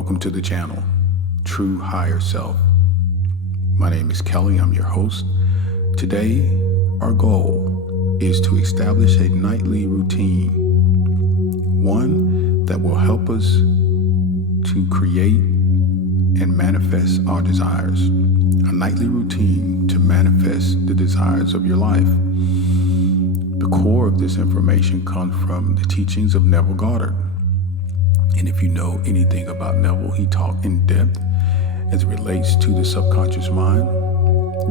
Welcome to the channel, True Higher Self. My name is Kelly, I'm your host. Today, our goal is to establish a nightly routine, one that will help us to create and manifest our desires. A nightly routine to manifest the desires of your life. The core of this information comes from the teachings of Neville Goddard. And if you know anything about Neville, he talked in depth as it relates to the subconscious mind,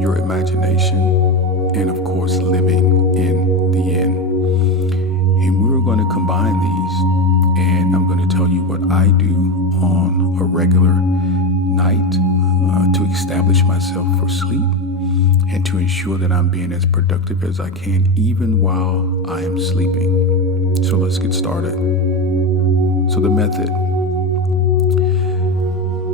your imagination, and of course, living in the end. And we're going to combine these, and I'm going to tell you what I do on a regular night to establish myself for sleep and to ensure that I'm being as productive as I can even while I am sleeping. So let's get started. So the method.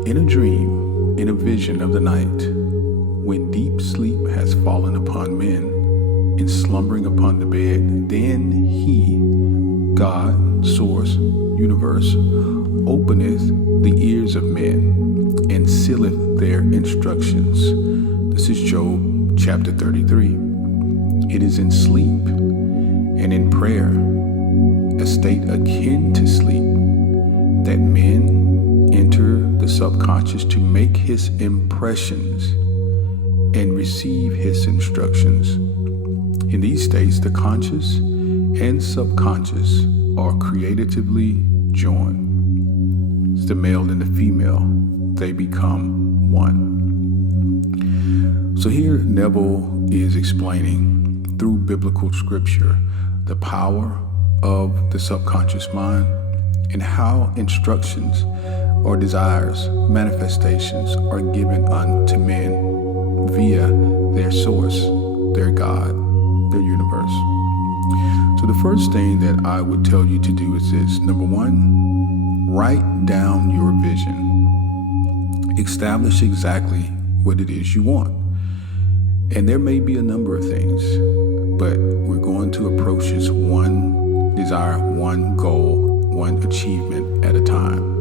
In a dream, in a vision of the night, when deep sleep has fallen upon men, and slumbering upon the bed, then he, God, Source, Universe, openeth the ears of men, and sealeth their instructions. This is Job chapter 33. It is in sleep and in prayer, a state akin to sleep, that men enter the subconscious to make his impressions and receive his instructions. In these states, the conscious and subconscious are creatively joined. It's the male and the female, they become one. So here Neville is explaining through biblical scripture the power of the subconscious mind and how instructions or desires, manifestations are given unto men via their source, their God, their universe. So the first thing that I would tell you to do is this. Number one, write down your vision. Establish exactly what it is you want. And there may be a number of things, but we're going to approach this one desire, one goal, one achievement at a time.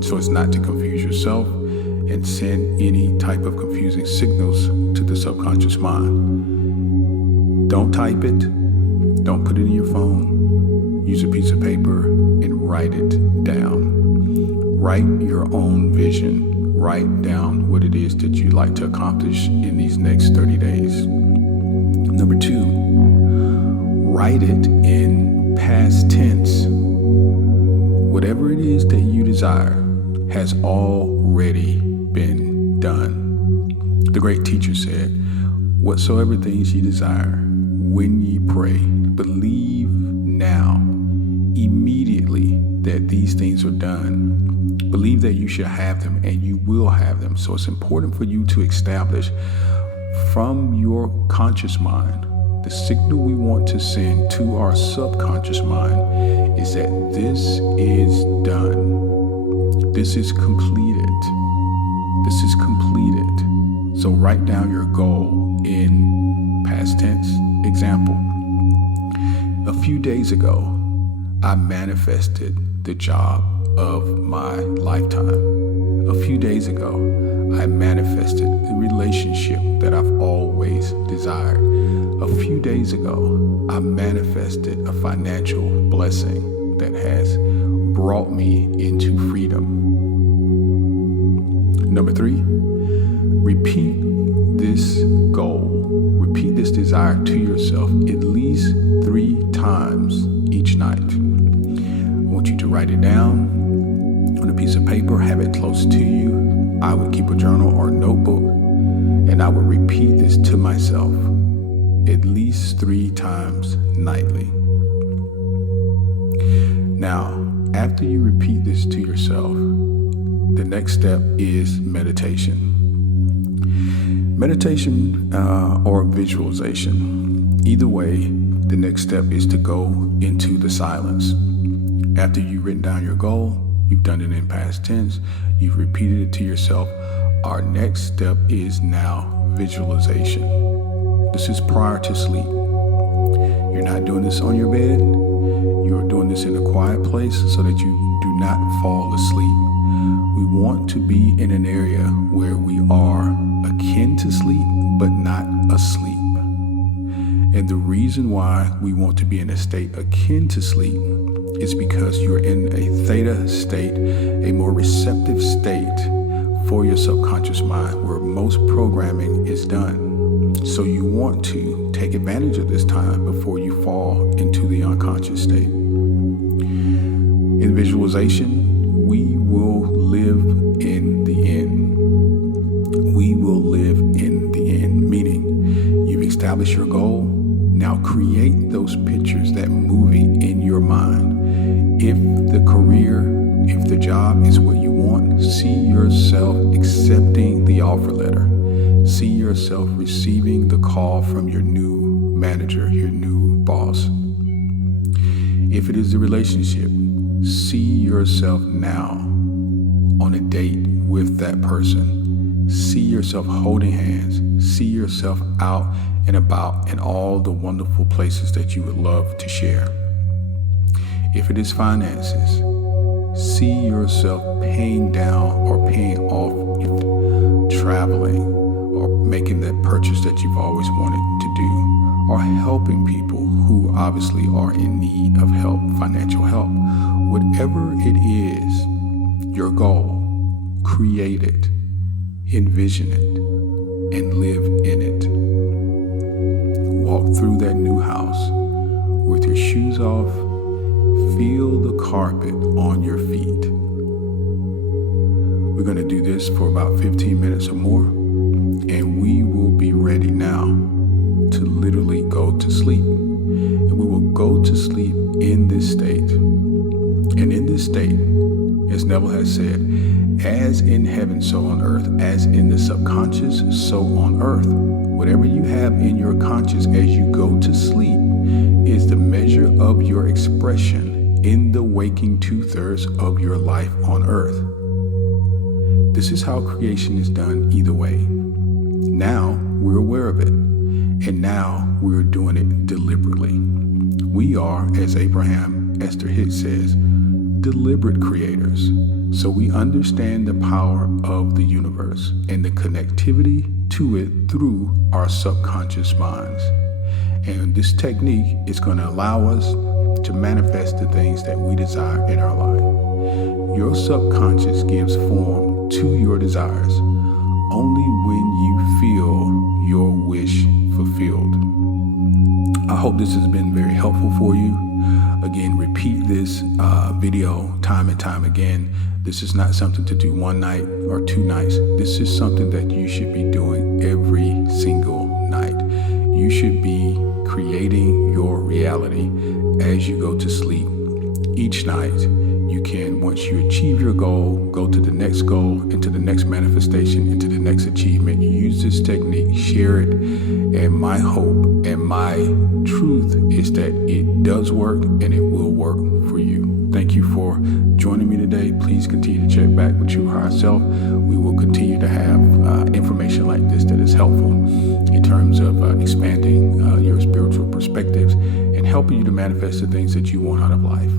So it's not to confuse yourself and send any type of confusing signals to the subconscious mind. Don't type it. Don't put it in your phone. Use a piece of paper and write it down. Write your own vision. Write down what it is that you'd like to accomplish in these next 30 days. Number two, write it in past tense. Whatever it is that you desire has already been done. The great teacher said, whatsoever things ye desire, when ye pray, believe now, immediately, that these things are done. Believe that you shall have them, and you will have them. So it's important for you to establish from your conscious mind, the signal we want to send to our subconscious mind is that this is done. This is completed. This is completed. So write down your goal in past tense. Example, a few days ago, I manifested the job of my lifetime. A few days ago, I manifested the relationship that I've always desired. A few days ago, I manifested a financial blessing that has brought me into freedom. Number three, repeat this goal, repeat this desire to yourself at least 3 times each night. I want you to write it down on a piece of paper, have it close to you. I would keep a journal or a notebook, and I would repeat this to myself at least 3 times nightly. Now, after you repeat this to yourself, the next step is meditation. Meditation or visualization. Either way, the next step is to go into the silence. After you've written down your goal, you've done it in past tense, you've repeated it to yourself, our next step is now visualization. This is prior to sleep. You're not doing this on your bed. You are doing this in a quiet place so that you do not fall asleep. We want to be in an area where we are akin to sleep, but not asleep. And the reason why we want to be in a state akin to sleep is because you're in a theta state, a more receptive state for your subconscious mind, where most programming is done. So you want to take advantage of this time before you fall into the unconscious state. In visualization, we will live in the end. We will live in the end, meaning you've established your goal. Now create those pictures, that movie in your mind. If the career, if the job is what you want, see yourself accepting the offer letter. See yourself receiving the call from your new manager, your new boss. If it is a relationship, see yourself now on a date with that person. See yourself holding hands. See yourself out and about in all the wonderful places that you would love to share. If it is finances, see yourself paying down or paying off, traveling, or making that purchase that you've always wanted to do, or helping people who obviously are in need of help, financial help. Whatever it is, your goal, create it, envision it, and live in it. Walk through that new house with your shoes off. Feel the carpet on your feet. We're going to do this for about 15 minutes or more, and we will be ready now to literally go to sleep. And we will go to sleep in this state. And in this state, as Neville has said, as in heaven, so on earth, as in the subconscious, so on earth. Whatever you have in your conscious as you go to sleep is the measure of your expression in the waking 2/3 of your life on earth. This is how creation is done either way. Now we're aware of it, and now we're doing it deliberately. We are, as Abraham Esther Hicks says, deliberate creators. So we understand the power of the universe and the connectivity to it through our subconscious minds. And this technique is going to allow us to manifest the things that we desire in our life. Your subconscious gives form to your desires only when you feel your wish fulfilled. I hope this has been very helpful for you. Again, repeat this video time and time again. This is not something to do one night or 2 nights. This is something that you should be doing every single night. You should be creating your reality as you go to sleep. Each night, you can, once you achieve your goal, go to the next goal, into the next manifestation, into the next achievement. You use this technique, share it, and my hope and my truth is that it does work and it will work for you. Thank you for joining me today. Please continue to check back with your higher self. We will continue to have information like this that is helpful in terms of expanding your spiritual perspectives and helping you to manifest the things that you want out of life.